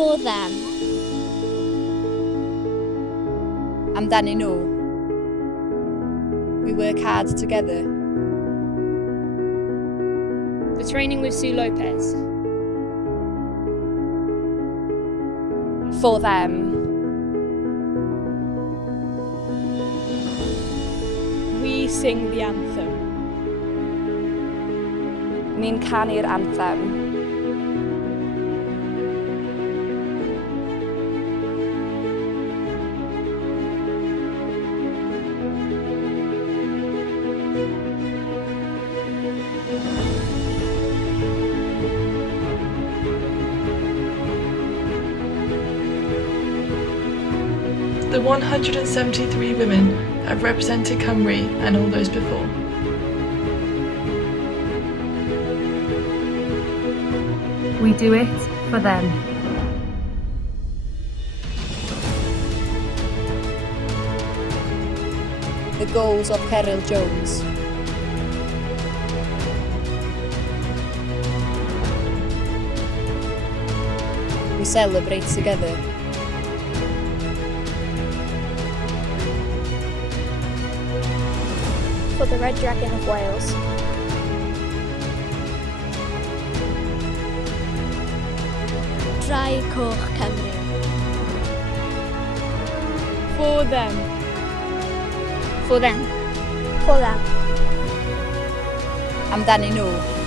For them. Amdanyn nhw. We work hard together. The training with Sue Lopez. For them. We sing the anthem. Ni'n canu'r anthem. The 173 women have represented Cymru and all those before. We do it for them. The goals of Cheryl Jones. We celebrate together. For the Red Dragon of Wales. Drae Coch Cymru. For them. For them. For them. Amdanyn nhw.